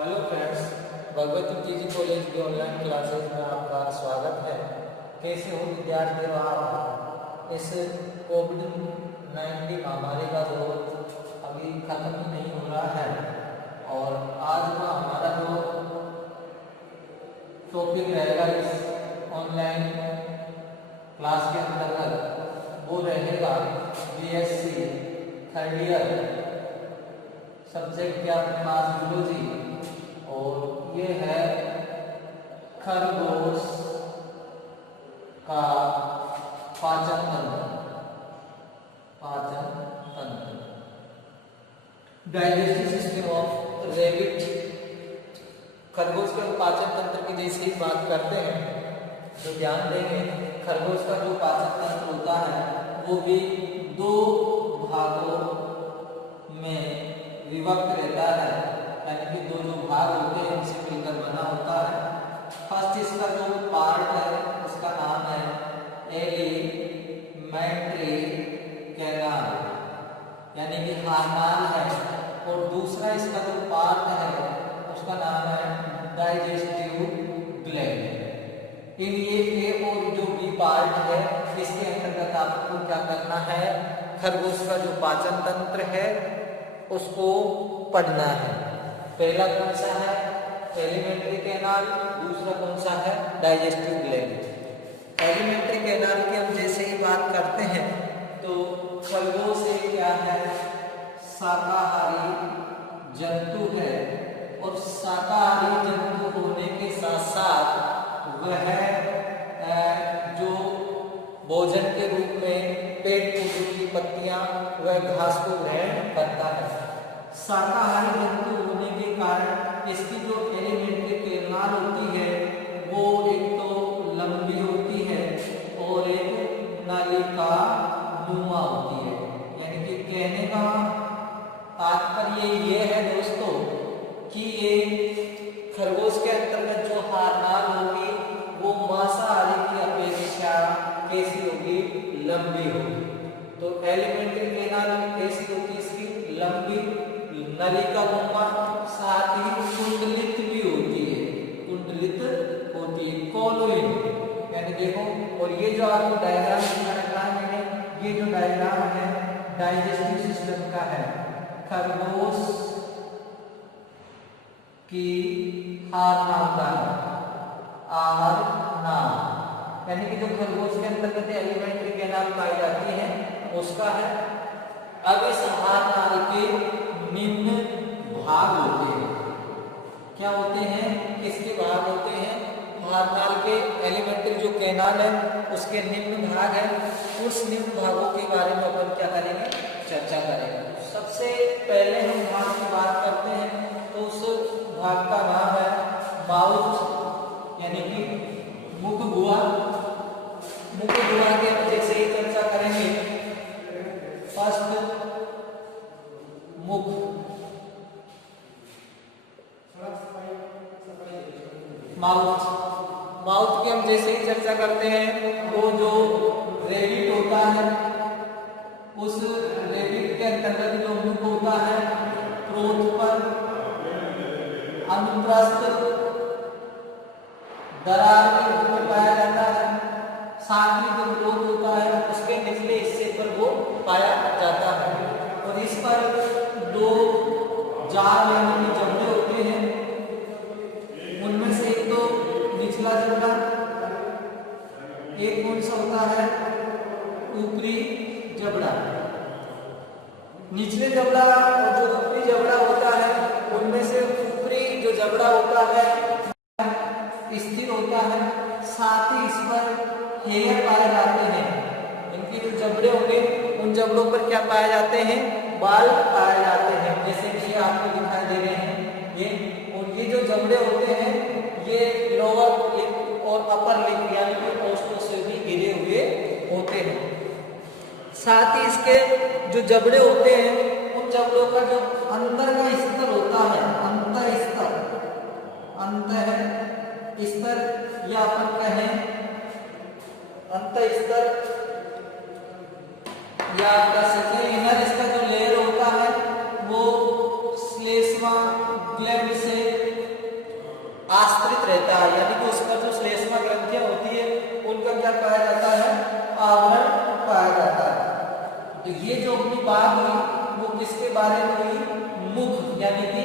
Hello friends, Bhagwati PG college की online classes में आपका स्वागत है। कैसे हो विद्यार्थी? आप इस कोविड-19 महामारी का दौर अभी खत्म ही नहीं हो रहा है और आज का हमारा जो टॉपिक रहेगा इस ऑनलाइन क्लास के अंतर्गत वो रहेगा बीएससी थर्ड ईयर, सब्जेक्ट क्या अपने पास जूलॉजी, और ये है खरगोश का पाचन तंत्र, डाइजेस्टिव सिस्टम ऑफ रैबिट। खरगोश के पाचन तंत्र की जैसे ही बात करते हैं तो ध्यान देंगे खरगोश का जो पाचन तंत्र होता है वो भी दो भागों में विभक्त रहता है, यानी कि दो जो भाग होते हैं उनसे मिलकर बना होता है। फर्स्ट इसका जो पार्ट है उसका नाम है एलिमेंट्री कैनाल, यानी कि हार्नाल है, और दूसरा इसका जो पार्ट है उसका नाम है डाइजेस्टिव ग्लैंड। इन ये ए और जो बी पार्ट है इसके अंतर्गत आपको क्या करना है, खरगोश का जो पाचन तंत्र है उसको पढ़ना है। पहला कौन सा है? एलिमेंट्री कैनाल, दूसरा कौन सा है? Digestive gland. एलिमेंट्री कैनाल की हम जैसे ही बात करते हैं तो खरगोश एक क्या है? शाकाहारी जंतु है, और शाकाहारी जंतु होने के साथ साथ वह जो भोजन के रूप में पेड़ पौधों की पत्तियां वह घास को ग्रहण करता है। शाकाहारी जंतु होने के कारण इसकी जो एलिमेंट्री कैनाल होती है वो एक तो लंबी होती है और एक नालिका नुमा होती है। यानी कि कहने का तात्पर्य ये है दोस्तों कि ये खरगोश के अंतर्गत जो हार्नाल होगी वो मांसाहारी की अपेक्षा कैसी होगी? लंबी होगी। तो एलिमेंट्री कैनाल कैसी होती है? इसकी लंबी, नलिका नुमा, साथ ही कुंडलित भी होती है, कुंडलित होती है, कॉलोइड। यानी देखो, और ये जो आपको डायग्राम दिखा है मैंने, ये जो डायग्राम है डाइजेस्टिव सिस्टम का है, खरगोश की हार्नाल का हार्नाल, यानी कि जो खरगोश के अंतर्गत एलिमेंट्री कैनाल पाई जाती है उसका है। अब इस हार्नाल के निम्न भाग होते हैं, क्या होते हैं? किसके भाग होते हैं? हार्नाल के एलिमेंट्री जो कैनाल है उसके निम्न भाग है। उस निम्न भागों के बारे में अपन क्या करेंगे? चर्चा करेंगे। सबसे पहले हम भाग की बात करते हैं तो उस भाग का नाम है माउथ, यानी कि मुख गुहा। मुख गुहा के जैसे ही चर्चा करेंगे। फर्स्ट मुख, माउथ। माउथ की हम जैसे ही चर्चा करते हैं वो जो रेबिट होता है उस रेबिट के अंतर्गत जो मुख होता है प्रोथ पर अनुप्रस्थ दरार के रूप में पाया जाता है। साथ ही जो प्रोथ होता है उसके निचले हिस्से पर वो पाया जाता है, और इस पर दो जाल यानी कि जबड़े होते हैं। उनमें से एक तो निचला जबड़ा, एक कौन सा होता है? ऊपरी जबड़ा। निचले जबड़ा और जो ऊपरी जबड़ा होता है उनमें से ऊपरी जो जबड़ा होता है स्थिर होता है, साथ ही इस पर हेयर पाए जाते हैं। इनके जो जबड़े होंगे उन जबड़ों पर क्या पाए जाते हैं? बाल पाए जाते हैं, जैसे कि आपको दिखाई दे रहे हैं ये। और ये जो जबड़े होते हैं ये लोअर और अपर लिप यानी कि ओष्ठों से भी घिरे हुए होते हैं। साथ ही इसके जो जबड़े होते हैं उन जबड़ों का जो अंदर का स्तर होता है, अंतर स्तर या अपन कहें अंत स्तर या इनर इसका जो लेयर होता है वो श्लेष्मा ग्लैंड से आश्रित रहता है, यानी कि उस पर जो श्लेष्मा ग्रंथियां होती है उनका क्या पाया जाता है, आवरण पाया जाता है। तो ये जो अपनी बात हुई वो किसके बारे में हुई, मुख यानी कि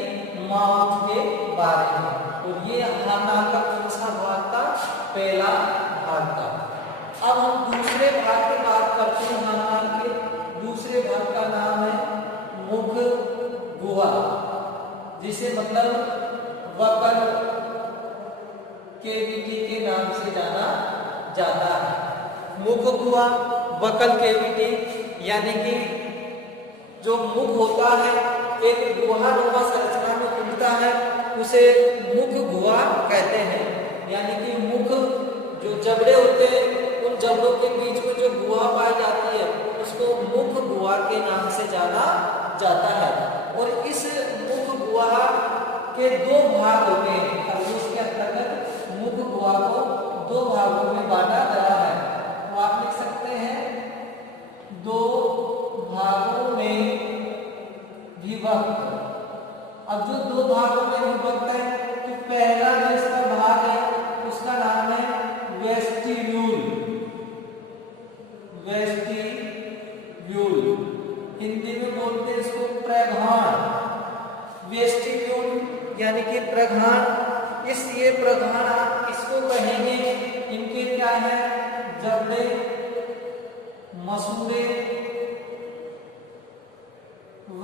माउथ के बारे में। और ये हाथ का कौन सा भाग था, पहला भाग था। अब हम दूसरे भाग की बात करते हैं। हाथ के दूसरे भाग का नाम है मुख गुहा, जिसे मतलब वक्र केविटी के नाम से जाना जाता है। मुख गुहा, वक्र केविटी, यानी कि जो मुख होता है एक गुहानुमा संरचना में खुलता है, उसे मुख गुहा कहते हैं। यानी कि मुख जो जबड़े होते हैं उन जबड़ों के बीच में जो गुहा पाई जाती है उसको मुख गुहा के नाम से जाना जाता है। और इस मुख गुहा के दो भाग होते हैं। खरगोश के अंतर्गत मुख गुहा को दो भागों में बांटा गया है। तो आप लिख सकते हैं दो भागों में विभक्त। अब जो दो भागों में विभक्त है तो पहला जो इसका भाग है उसका नाम है वेस्टिब्यूल। वेस्टिब्यूल हिंदी में बोलते हैं इसको प्रघाण। वेस्टिब्यूल यानी कि प्रघाण। इस ये प्रघाण आप इसको कहेंगे, इनके क्या है, जबड़े, मसूड़े व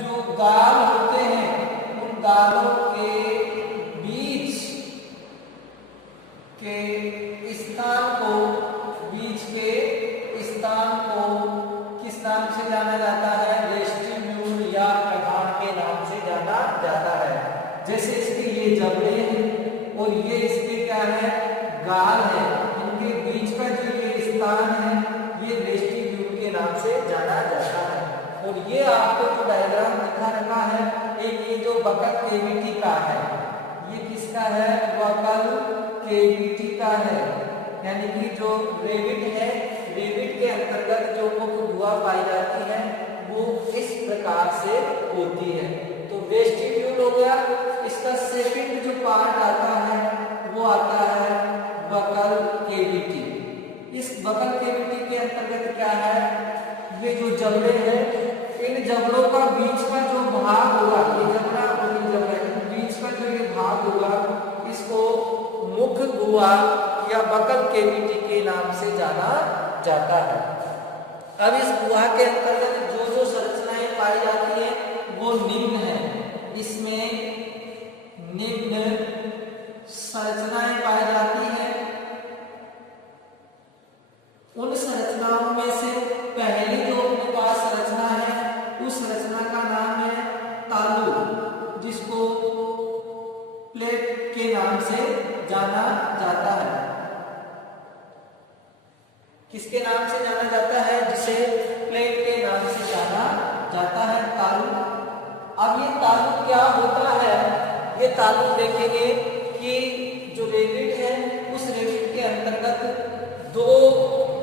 जो गाल होते हैं उन गालों के बीच के स्थान को, बीच के स्थान को किस नाम से जाना जाता है, वेस्टिब्यूल या प्रघाण के नाम से जाना जाता है। जैसे इसके ये जबड़े हैं और ये इसके क्या है, गाल है, इनके बीच का जो ये स्थान है ये वेस्टिब्यूल के नाम से जाना जाता है। और ये आपको जो डायग्राम दिखा रखा है एक ये जो वक्र केविटी का है, ये किसका है, वक्र केविटी का है। यानी कि जो रेबिट है, रेबिट के अंतर्गत जो मुख गुहा पाई जाती है वो इस प्रकार से होती है। तो वेस्टिब्यूल हो गया। इसका सेकंड जो पार्ट आता है वो आता है वक्र केविटी। इस वक्र केविटी के अंतर्गत क्या है, ये जो जबड़े हैं इन जबड़ों का बीच का जो भाग होगा, ये जबड़ा और ये जबड़ा, बीच का जो ये भाग होगा इसको मुख गुहा या वक्र केविटी के नाम से जाना जाता है। अब इस गुहा के अंतर्गत जो जो संरचनाएं पाई जाती हैं वो निम्न है। इसमें निम्न संरचनाएं पाई जाती हैं। उन संरचनाओं में से पहली जो अपने पास संरचना है उस संरचना का नाम है तालु, जिसको प्लेट के नाम से जाना जाता है। किसके नाम से जाना जाता है, जिसे प्लेट के नाम से जाना जाता है, तालु। अब ये तालु क्या होता है, ये तालु देखेंगे कि जो रेबिट है उस रेबिट के अंतर्गत दो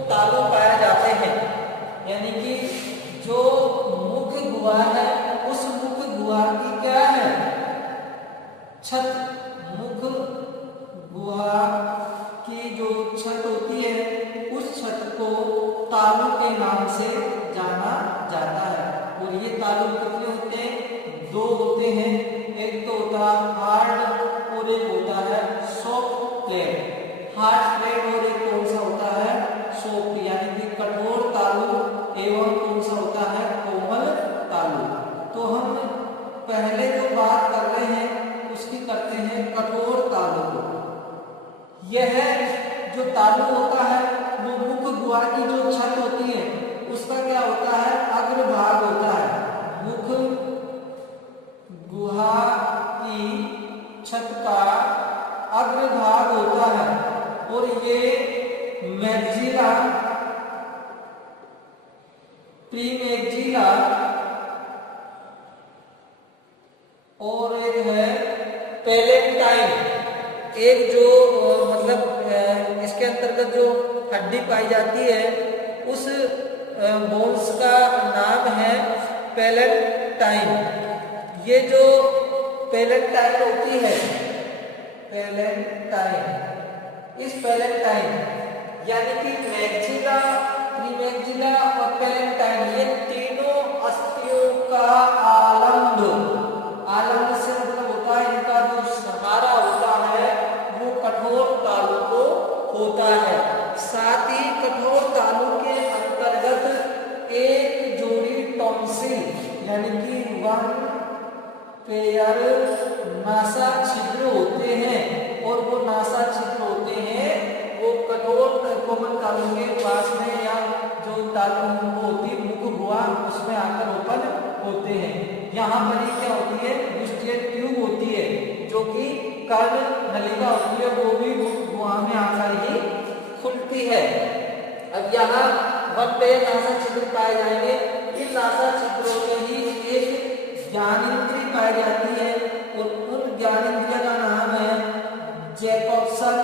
तालु पाए जाते हैं। यानी कि जो मुख गुहा है उस मुख गुहा की क्या है, छत, मुख गुहा की जो छत होती है उस छत को तालु के नाम से जाना जाता है। और ये तालु कितने होते हैं, दो होते हैं। एक तो होता है हार्ड और एक होता है सॉफ्ट प्लेट। हार्ड प्लेट और एक कौन सा होता है, सॉफ्ट, यानी कि कठोर तालु एवं कौन सा होता है, कोमल तालु। तो हम पहले जो बात कर रहे हैं उसकी करते हैं कठोर तालु को। यह जो तालु होता है वो मुख गुहा की जो छत होती है उसका क्या होता है, अग्रभाग होता है। मुख गुहा की छत का अग्रभाग होता है और ये मैक्सिला, प्रीमैक्सिला और एक है पैलेटाइन। एक जो मतलब इसके अंतर्गत जो हड्डी पाई जाती है उस बोन्स का नाम है पैलेटाइन। ये जो पैलेटाइन होती है पैलेटाइन। इस पैलेटाइन यानी कि मैक्सिला, प्रीमैक्सिला और पैलेटाइन ये तीनों अस्थियों का आलंब से मतलब होता है, इनका जो सहारा होता है वो कठोर तालु को होता है। साथ ही कठोर तालु के अंतर्गत एक जोड़ी टॉन्सिल यानी कि 1 पेयर नासा छिद्र होते हैं, और वो नासा छिद्र होते हैं वो कठोर कोमल तालु के पास में या जो तालु होती है मुख गुहा उसमें आकर ओपन होते हैं। यहाँ पर ही क्या होती है, विस्टियल ट्यूब होती है जो कि कर्ण नलिका होती है, वो भी मुख गुहा में आकर ही खुलती है। अब यहाँ 1 पेयर नासा छिद्र पाए जाएंगे। इन नासा छिद्रों में ही एक ज्ञानेंद्रिय पाई जाती है, और उन ज्ञानेंद्रिय का नाम है जैकोब्सन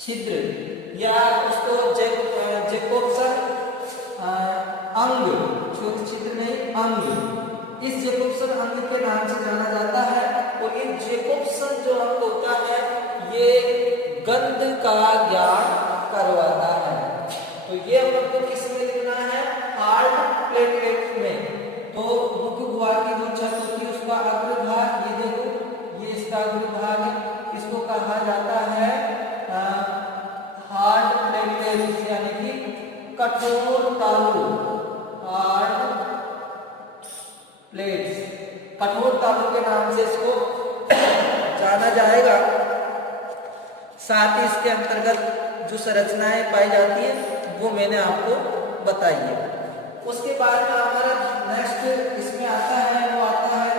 छिद्र, या उसको जैकोब्सन अंग, छोटे छिद्र नहीं अंग, इस जैकोब्सन अंग के नाम से जाना जाता है। और ये जैकोब्सन जो अंग होता है ये गंध का ज्ञान करवाता है। तो ये हम लोग को किस में लिखना है, हार्ड प्लेटलेट में। तो मुख गुहा की जो छत होती है उसका अग्रभाग, ये देखो ये इसका अग्रभाग, इसको कहा जाता है हार्ड प्लेटलेट यानी कि कठोर तालु, हार्ड प्लेट्स, कठोर तालु के नाम से इसको जाना जाएगा। साथ ही इसके अंतर्गत जो संरचनाएं पाई जाती है वो मैंने आपको बताई है। उसके बाद में हमारा नेक्स्ट इसमें आता है, वो आता है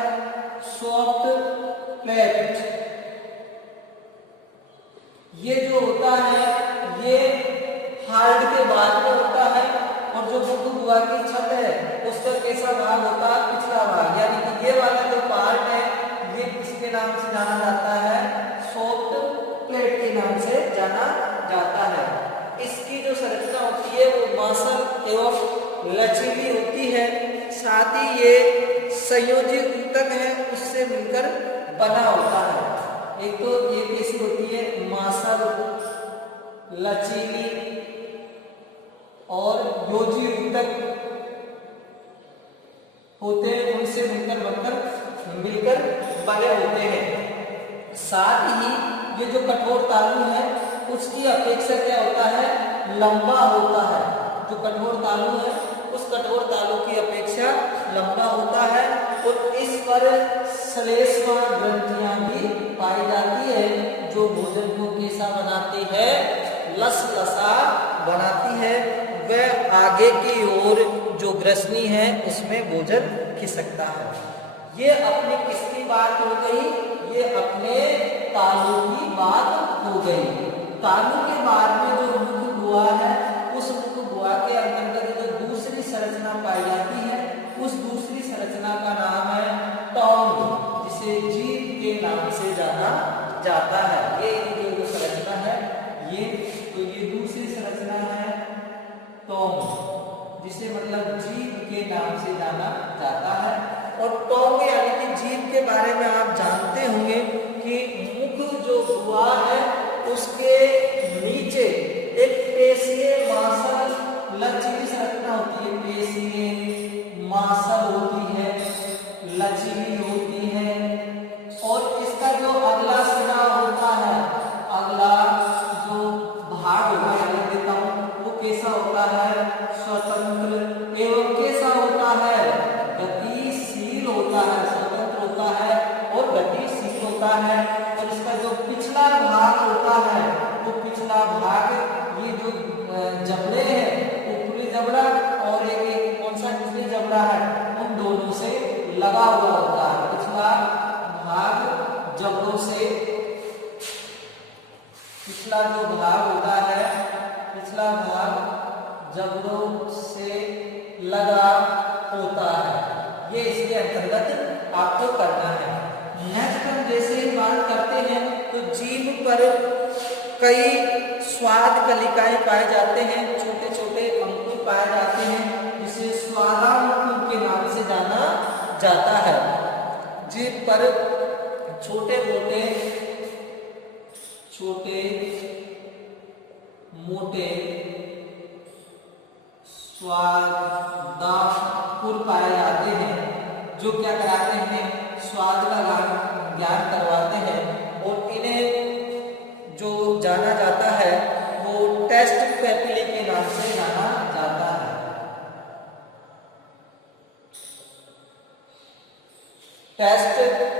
सॉफ्ट प्लेट। ये जो होता है ये हार्ड के बाद में होता है, और जो मुख गुहा की छत है उसका कैसा भाग होता है, पिछला भाग, यानी कि ये वाला जो पार्ट है ये किसके नाम से जाना जाता है, सॉफ्ट प्लेट के नाम से जाना जाता है। इसकी जो संरचना होती है वो मांसल एवं लचीली होती है। साथ ही ये संयोजी ऊतक है उससे मिलकर बना होता है। एक तो ये कैसी होती है, मांसल, लचीली और योजी ऊतक होते हैं, उनसे मिलकर बने होते हैं। साथ ही ये जो कठोर तालु है उसकी अपेक्षा क्या होता है, लंबा होता है। जो कठोर तालु है उस कठोर तालु की अपेक्षा लंबा होता है, और इस पर श्लेष्मा ग्रंथियां भी पाई जाती है जो भोजन को कैसा बनाती है, लसलसा बनाती है। वह आगे की ओर जो ग्रसनी है उसमें भोजन खिसकता है। ये अपनी किसकी बात हो गई, ये अपने तालु की बात हो गई। तालु के बाद में जो मुख गुहा है उस मुख गुहा के अंतर्गत जो दूसरी संरचना पाई जाती है उस दूसरी संरचना का नाम है टॉन्ग, जिसे जीभ के नाम से जाना जाता है। ये जो संरचना है ये, तो ये दूसरी संरचना है टॉन्ग, जिसे मतलब जीभ के नाम से जाना जाता है। और टॉन्ग यानी कि जीभ के बारे में आप जानते होंगे कि मुख जो गुहा है उसके नीचे एक पेशीय मांसल लचीली संरचना होती है, पेशीय मांसल होती है, लचीली होती है। और इसका जो अगला सिरा होता है, अगला जो भाग होता है, लिख देता हूं, वो कैसा होता है, स्वतंत्र एवं कैसा होता है, गतिशील होता है, स्वतंत्र होता है और गतिशील होता है। और इसका जो पिछला भाग होता है वो पिछला भाग, ये जो जबड़े हैं, ऊपरी जबड़ा और एक कौन सा निचली जबड़ा है, उन दोनों से लगा हुआ होता है। पिछला भाग जबड़ों से, पिछला जो भाग होता है, पिछला भाग जबड़ों से लगा होता है। ये इसके अंतर्गत आपको करना है। नेक्स्ट हम जैसे ही बात करते हैं तो जीभ पर कई स्वाद कलिकाएं पाए जाते हैं, छोटे छोटे अंकुर पाए जाते हैं, जिसे स्वादांकुर के नाम से जाना जाता है। जीभ पर छोटे मोटे स्वादापुर पाए जाते हैं, जो क्या कराते हैं, स्वाद का ज्ञान करवाते हैं। और इन्हें जो जाना जाता है वो टेस्ट पेपिली के नाम से जाना जाता है। टेस्ट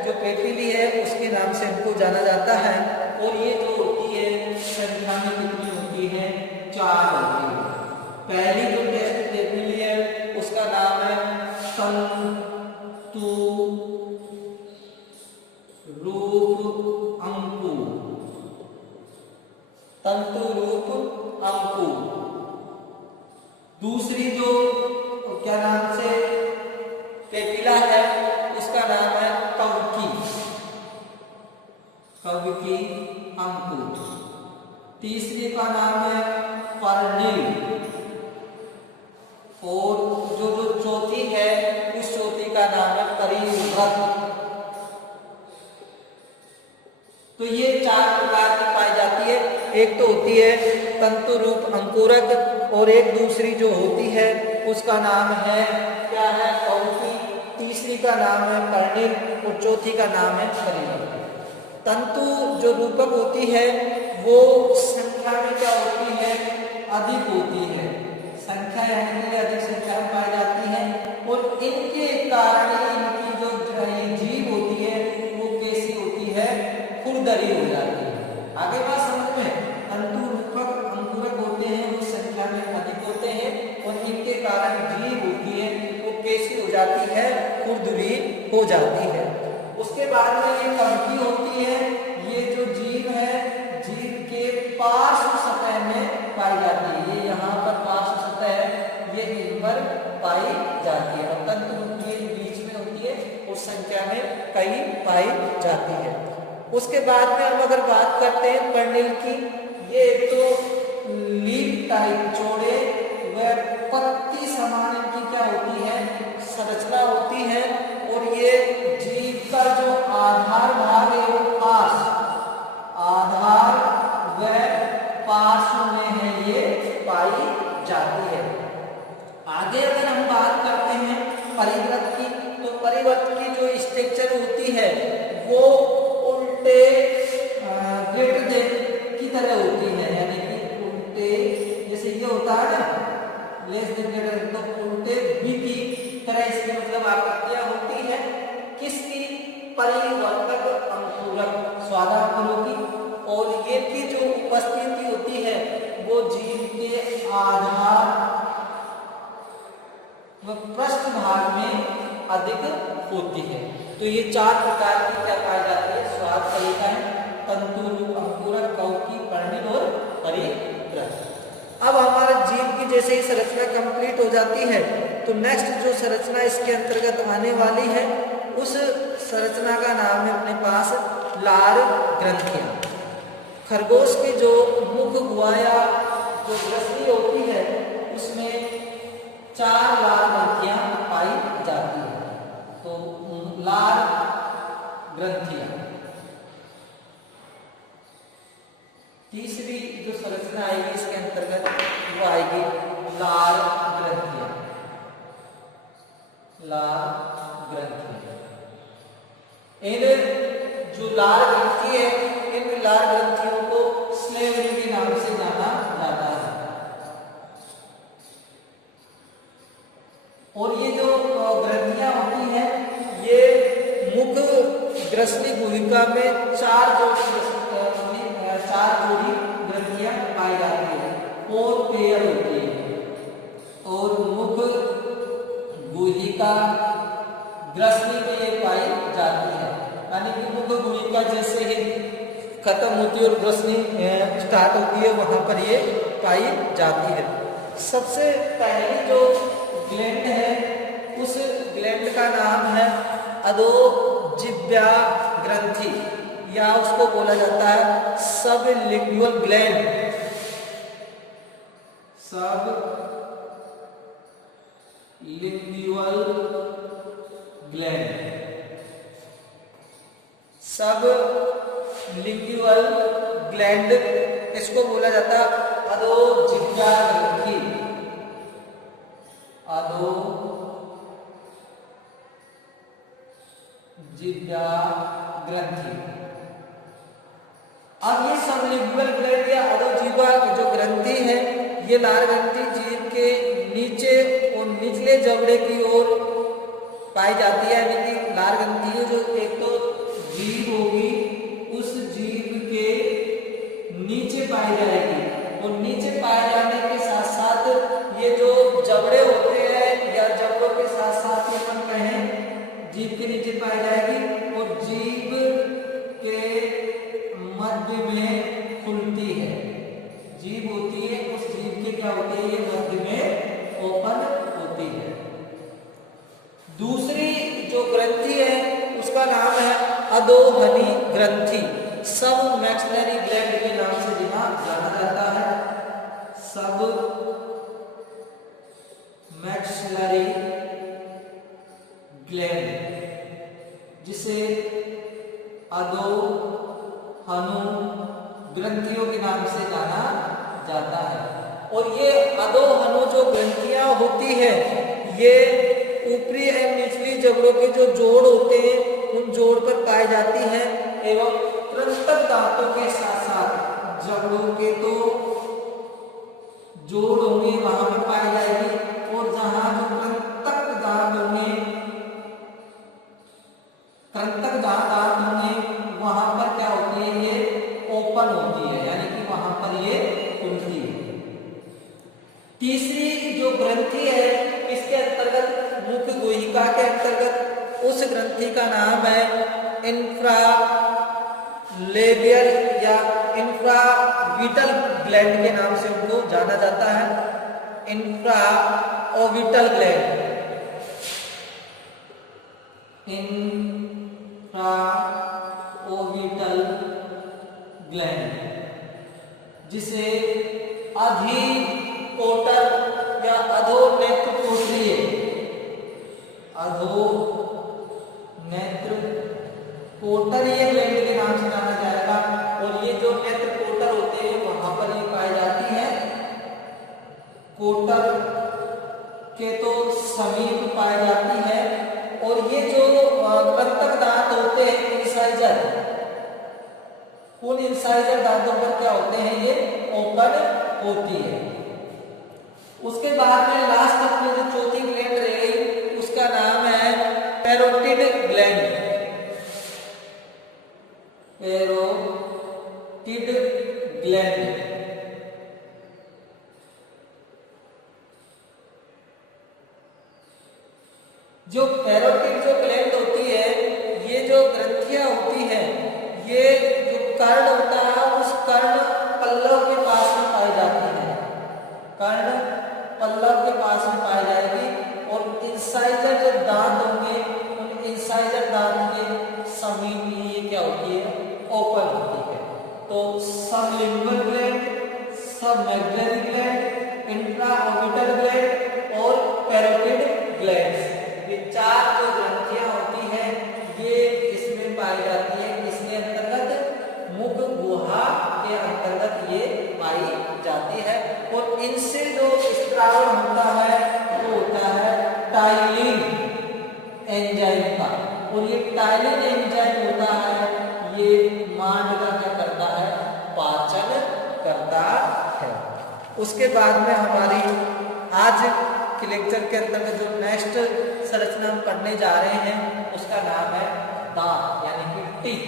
जो पेपिली है उसके नाम से इनको जाना जाता है। और ये जो होती है संख्या में कितनी होती है, 4 होती है। पहली जो टेस्ट पेपिली है उसका नाम है तंतु रूप अंकुर, तंतु रूप अंकुर। दूसरी जो क्या नाम से पेपिला है उसका नाम है कवकी अंकुर। तीसरी का नाम है पर्णिल। और जो चौथी है उस चौथी का नाम है परिव्रत। तो ये 4 प्रकार की पाई जाती है। एक तो होती है तंतु रूप अंकुरक, और एक दूसरी जो होती है उसका नाम है क्या है, कवकी। तीसरी का नाम है पर्णिल और चौथी का नाम है परिव्रत। तंतु जो रूपक होती है वो संख्या में क्या होती है, अधिक होती है। संख्या यानी कि अधिक संख्या में पाई जाती है। और इनके कारण इनकी जो जीभ होती है वो कैसी होती है, खुरदरी हो जाती है। आगे बात समझ में, तंतु रूपक अंकुरक होते हैं वो संख्या में अधिक होते हैं, और इनके कारण जीभ होती है वो कैसी हो जाती है, खुरदरी हो जाती है। उसके बाद में ये कवकी होती है। ये जो जीभ है, जीभ के पार्श्व सतह में पाई जाती है। ये यहाँ पर पार्श्व सतह है, ये इन पर पाई जाती है। और तंतु के बीच में होती है और संख्या में कई पाई जाती है। उसके बाद में हम अगर बात करते हैं पर्णिल की, ये तो लीफ टाइप चौड़े व पत्ती समान की क्या होती है, संरचना होती है। और ये जीभ का जो आधार भाग है वो आधार व पार्श्व में है, ये पाई जाती है। आगे अगर हम बात करते हैं परिव्रत की, तो परिव्रत की जो स्ट्रक्चर होती है वो उल्टे ग्रेटर की तरह होती है। यानी कि उल्टे, जैसे ये होता है ना लेस देन ग्रेटर, तो उल्टे बी की तरह इसकी मतलब आकृतियां होती है। किसकी, परिवर्तक अंकुरक स्वादांकुरों की। और ये की जो उपस्थिति होती है वो जीभ के आधार व पृष्ठ भाग में अधिक होती है। तो ये 4 प्रकार की क्या पाई जाती है, स्वाद तरीका है, तंतु रूप अंकुरक, कवकी, पर्णिल और परिव्रत। अब हमारा जीभ की जैसे ही संरचना कंप्लीट हो जाती है तो नेक्स्ट जो संरचना इसके अंतर्गत आने वाली है उस संरचना का नाम है अपने पास लार ग्रंथियां। खरगोश के जो मुख गुआया जो ग्रसनी होती है उसमें 4 लार ग्रंथियां पाई जाती है। तो लार ग्रंथियां। तीसरी जो संरचना आएगी इसके अंतर्गत वो आएगी लार ग्रंथियां। लार ग्रंथियां, इन जो लार ग्रंथि है इन लार ग्रंथियों को स्लेवरी के नाम से जाना जाता है। और ये जो ग्रंथियां होती हैं ये मुख ग्रसनी गुहिका में 4 जोड़ी ग्रंथियां पाई जाती है और पेयर होती है। और मुख गुहिका ग्रसनी में ये पाई जाती है। यानी कि मुख गुहिका जैसे ही खत्म होती है और ग्रसनी स्टार्ट होती है वहां पर ये पाई जाती है। सबसे पहली जो ग्लैंड है उस ग्लैंड का नाम है अधोजिह्वा ग्रंथि, या उसको बोला जाता है सबलिंगुअल ग्लैंड। Sublingual gland. सब लिंगुअल ग्लैंड, इसको बोला जाता है अधोजिह्वा ग्रंथि, अधोजिह्वा ग्रंथि। अब ये सबलिंगुअल ग्लैंड या अधोजिह्वा जो ग्रंथि है, ये लार ग्रंथि जीभ के नीचे और निचले जबड़े की ओर पाई जाती है। यानी कि लार ग्रंथि है जो एक तो जीभ होगी, उस जीभ के नीचे पाई जाएगी, और नीचे पाए जाने के साथ साथ ये जो जबड़े होते हैं या जबड़ों के साथ साथ ये अपन कहें जीभ के नीचे पाई जाएगी, और जीभ के मध्य में खुलती है। जीभ होती है, उस जीभ के क्या होती है, ये मध्य में ओपन होती है। दूसरी जो ग्रंथि है उसका नाम है अधोहनी ग्रंथि, सब मैक्सिलरी ग्लैंड के नाम से जाना जाता है। सब मैक्सिलरी ग्लैंड, जिसे अधोहनु ग्रंथियों के नाम से जाना जाता है। और ये अधोहनु जो ग्रंथियां होती है, ये ऊपरी एवं निचली जबड़ों के जो जोड़ होते हैं उन जोड़ पर पाई जाती है, एवं कृंतक दांतों के साथ साथ जबड़ों के तो जोड़ होंगे वहां पर पाई जाएगी, और जहां जो कृंतक दांत होंगे वहां पर क्या होती है, ये ओपन होती है, यानी कि वहां पर ये खुलती है। तीसरी जो ग्रंथि है इसके अंतर्गत मुख्य गुहिका के अंतर्गत उस ग्रंथि का नाम है इंफ्रालेबियल या इंफ्राविटल ग्लैंड के नाम से उनको जाना जाता है। इंफ्राओविटल ग्लैंड, इंफ्राओविटल ग्लैंड, जिसे अधिकोटर या अधोनेत्र कोटरीय, अधोनेत्र कोटरीय ग्लैंड के नाम से जाना जाएगा। और ये जो नेत्र कोटर होते हैं वहां पर ये पाई जाती है, कोटर के तो समीप पाई जाती है। और ये जो कृंतक दांत होते हैं इंसाइजर, उन इंसाइजर दांतों पर क्या होते हैं, ये ओपन होती है। उसके बाद में लास्ट अपनी जो चौथी ग्लैंड रह गई उसका नाम है पैरोटिड ग्लैंड, पैरोटिड ग्लैंड। जो पैरोटिड जो ग्लैंड होती है, ये जो ग्रंथियां होती हैं, ये जो कर्ण होता है उस कर्ण पल्लव के पास में पाई जाती है, कर्ण पल्लव के पास में पाई जाएगी। और इंसाइजर जो दांत होंगे उन इंसाइजर दांत के समीप ये क्या होती है, ओपन होती है। तो sublingual gland, submaxillary gland, infraorbital gland और पैरोटिड ग्लैंड, ये चार जो ग्रंथियां होती हैं ये इसमें पाई जाती है। इसके अंतर्गत मुख गुहा के अंतर्गत ये पाई जाती है। और इनसे जो स्त्रावण होता है वो होता है टाइलिन एंजाइम का, और ये टाइलिन एंजाइम होता है, ये मांड का क्या करता है, पाचन करता है। उसके बाद में हमारी आज के लेक्चर के अंतर्गत जो नेक्स्ट संरचना हम पढ़ने जा रहे हैं उसका नाम है दांत, यानी कि टीथ।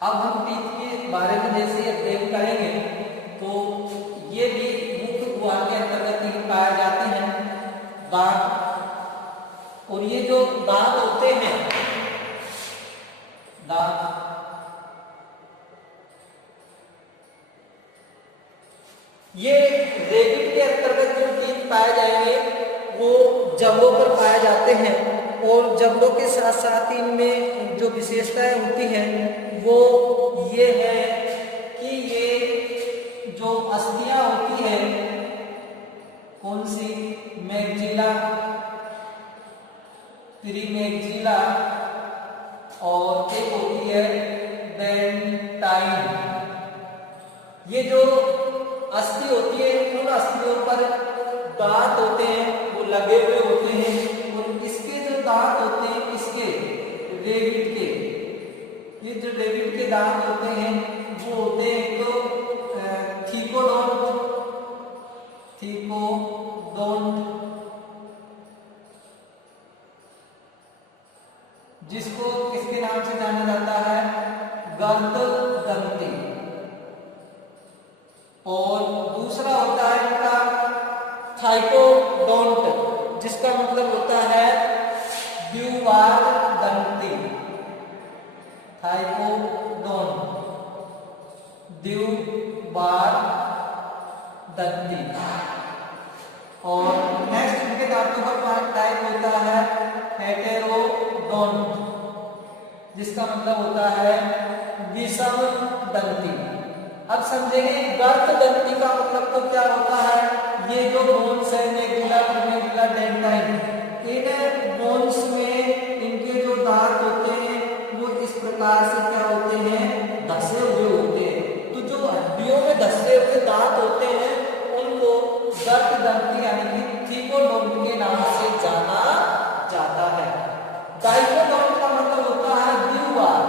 अब हम टीथ के बारे में जैसे अध्ययन करेंगे तो ये भी मुख्य गुहा के अंतर्गत ही पाए जाते हैं दांत। और ये जो दांत होते हैं, दांत ये रेबिट के अंतर्गत जो टीथ पाए जाएंगे वो जबड़ों पर पाए जाते हैं। और जबड़ों के साथ साथ इनमें जो विशेषताएं होती हैं वो ये है कि ये जो अस्थियां होती है, कौन सी, मैक्सिला, प्रीमैक्सिला और ऊपर दांत होते हैं वो लगे हुए होते हैं, और इसके जो दांत होते हैं, इसके रेबिट के, ये जो रेबिट के दांत होते हैं वो होते हैं तो थीकोडोंट, जिसको किसके नाम से जाना जाता है, गर्ददंती। और दूसरा होता है इनका थाइकोडोंट, जिसका मतलब होता है द्विवारदंती, थाइकोडोंट, द्विवारदंती। और नेक्स्ट इनके दांतों का टाइप होता है हेटेरोडोंट, जिसका मतलब होता है विषमदंती। अब समझेंगे गर्ददंती का मतलब तो क्या होता है। ये जो बोन्स है, नेगुला, नेगुला, डेंटाइन, इन बोन्स में इनके जो दांत होते हैं वो इस प्रकार से क्या होते हैं, धसे हुए होते हैं। तो जो हड्डियों में धसे हुए दांत होते हैं उनको गर्ददंती यानी कि थीकोडोंट के नाम से जाना जाता है। डाइकोडोंट का मतलब होता है द्विवार,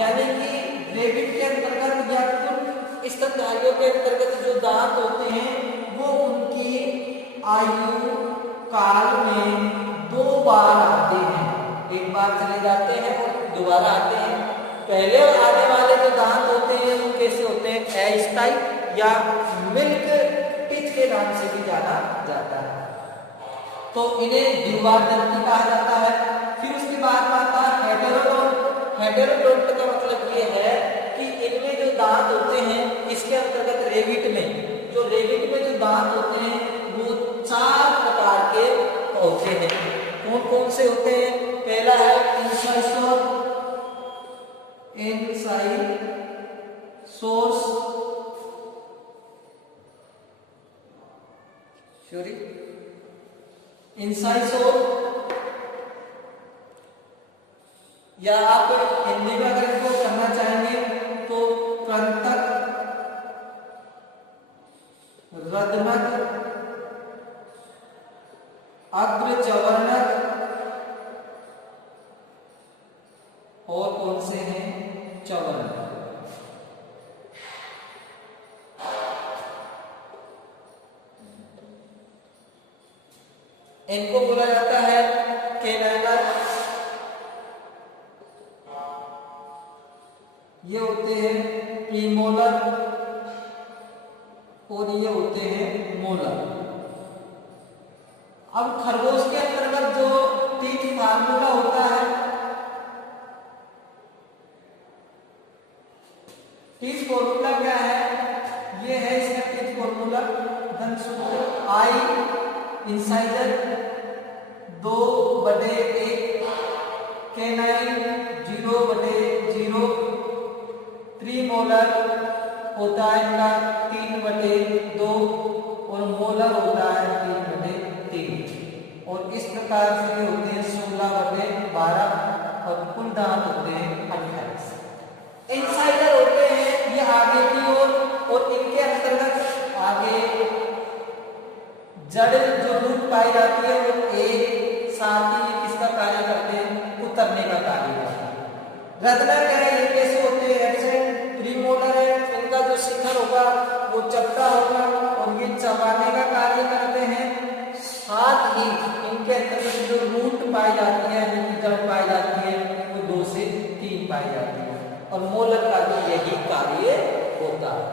यानी कि रेबिट के अंतर्गत या कुल स्तनधारियों के अंतर्गत जो दांत होते हैं वो उनकी आयु काल में 2 बार आते हैं, एक बार चले जाते हैं और दोबारा आते हैं। पहले आने वाले जो दांत होते हैं वो कैसे होते हैं, अस्थायी या मिल्क टीथ के नाम से भी जाना जाता है, तो इन्हें द्विवारदंती कहा जाता है। फिर उसके बाद आता है हेटेरोडोंट। हेटेरोडोंट का मतलब ये है कि इनमें जो दांत होते हैं, इसके अंतर्गत रेबिट में जो दांत होते हैं वो 4 प्रकार के होते हैं। कौन कौन से होते हैं, पहला है इंसाइसोर, इंसाइसोर, या आप हिंदी में अगर इसको करना चाहेंगे तो कृंतक, रदमक, अग्रचवर्णक, और कौन से हैं, चवर्णक। इनको बोला जाता है केनाइनर। ये होते हैं प्रीमोलर और ये होते हैं मोलर। अब खरगोश के अंतर्गत जो टीथ फार्मूला होता है, टीथ फॉर्मूला क्या है, ये है इसका टीथ फॉर्मूला। धनसूत्र आई इंसाइजर 2/1, केनाइन 0/0, प्रीमोलर होता है इनका 3/2 और मोलर होता है 3/3। और इस प्रकार से ये होते हैं 16/12 और कुल दांत होते हैं 28। इंसाइडर होते हैं ये आगे की ओर, और इनके अंतर्गत आगे जड़ जो रूट पाई जाती है वो एक साथ ही किसका कार्य करते हैं, उतरने का कार्य करते हैं। रत्नक है, ये कैसे होते हैं, एब्सेंट प्रीमोलर है, इनका जो शिखर होगा वो चपटा होगा और ये चबाने का कार्य करते हैं। साथ ही इनके अंतर्गत जो रूट पाई जाती है, जिनकी जड़ पाई जाती है वो 2 से 3 पाई जाती है, और मोलर का भी यही कार्य होता है।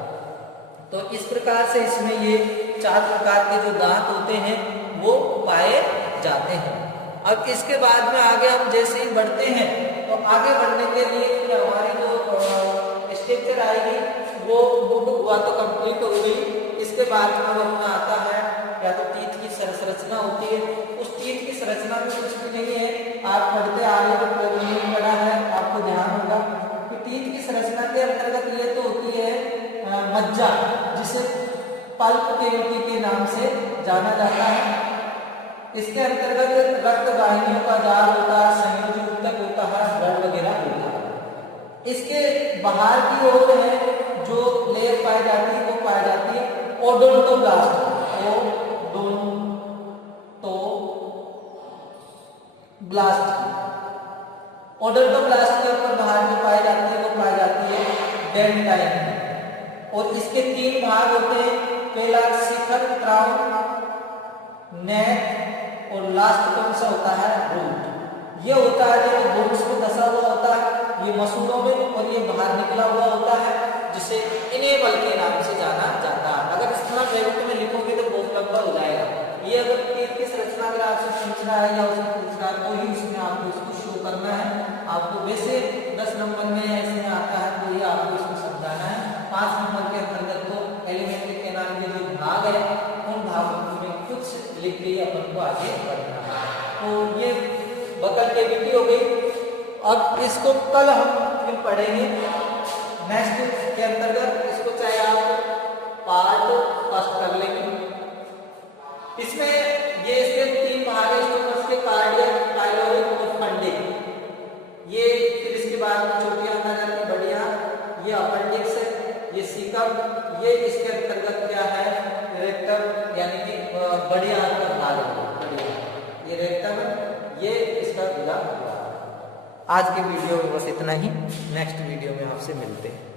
तो इस प्रकार से इसमें ये 4 प्रकार के जो दांत होते हैं वो पाए जाते हैं। अब इसके बाद में आगे हम जैसे ही बढ़ते हैं तो आगे बढ़ने के लिए हमारी जो स्ट्रक्चर आएगी वो बुक हुआ तो कंप्लीट हो गई। इसके बाद में अपना आता है या तो टीथ की संरचना होती है। उस टीथ की संरचना में कुछ भी नहीं है, आप पढ़ते आगे जो प्रोग्रामिंग पढ़ा है आपको ध्यान होगा कि टीथ की संरचना के अंतर्गत ये तो होती है मज्जा, जिसे पल्प कैविटी के नाम से जाना जाता है। इसके अंतर्गत रक्त वाहिनियों का जाल होता है, संयोजी ऊतक होता है, ब्लड वगैरह होता है। इसके बाहर की ओर है जो लेयर पाई जाती है वो पाई जाती है ओडोंटोब्लास्ट। ब्लास्ट। ओडोंटोब्लास्ट के ऊपर बाहर जो पाई जाती है वो पाई जाती है डेंटाइन, और इसके 3 भाग होते हैं। पहला शिखर, क्राउन, नेक, और लास्ट कौन सा होता है? रूट। ये होता है जो बुर्स में धसा हुआ होता है, ये मसूड़ों में, और ये बाहर निकला हुआ होता है, जिसे इनेबल के नाम से जाना जाता है। अगर इस तरह ब्रैकेट में लिखोगे तो बहुत लंबा हो जाएगा। ये अगर किस रचना अगर आपसे पूछ रहा है या उससे पूछ रहा है तो ही उसमें आपको इसको शो करना है। आपको वैसे 10 नंबर में इसमें आता है तो ये आपको इसको समझाना है। 5 नंबर के अंतर्गत तो एलिमेंट्री कैनाल के जो भाग है उन भागों में कुछ लिख के अपन को आगे बढ़ना है। तो ये बकल कैविटी हो गई। अब इसको कल हम फिर पढ़ेंगे नेक्स्ट के अंतर्गत। इसको चाहे आप पार्ट फर्स्ट कर लेंगे। इसमें ये इसके 3 भाग है, इसके कार्डियक, पाइलोरिक और फंडिक। ये फिर इसके बाद में छोटी आंत आ जाती है, बड़ी आंत, ये अपेंडिक्स है, ये सीकम, ये इसके अंतर्गत क्या है? रेक्टम, यानी कि बड़ी आंत का भाग है, ये रेक्टम है, ये इसका विभाग। आज के वीडियो में बस इतना ही। नेक्स्ट वीडियो में आपसे मिलते हैं।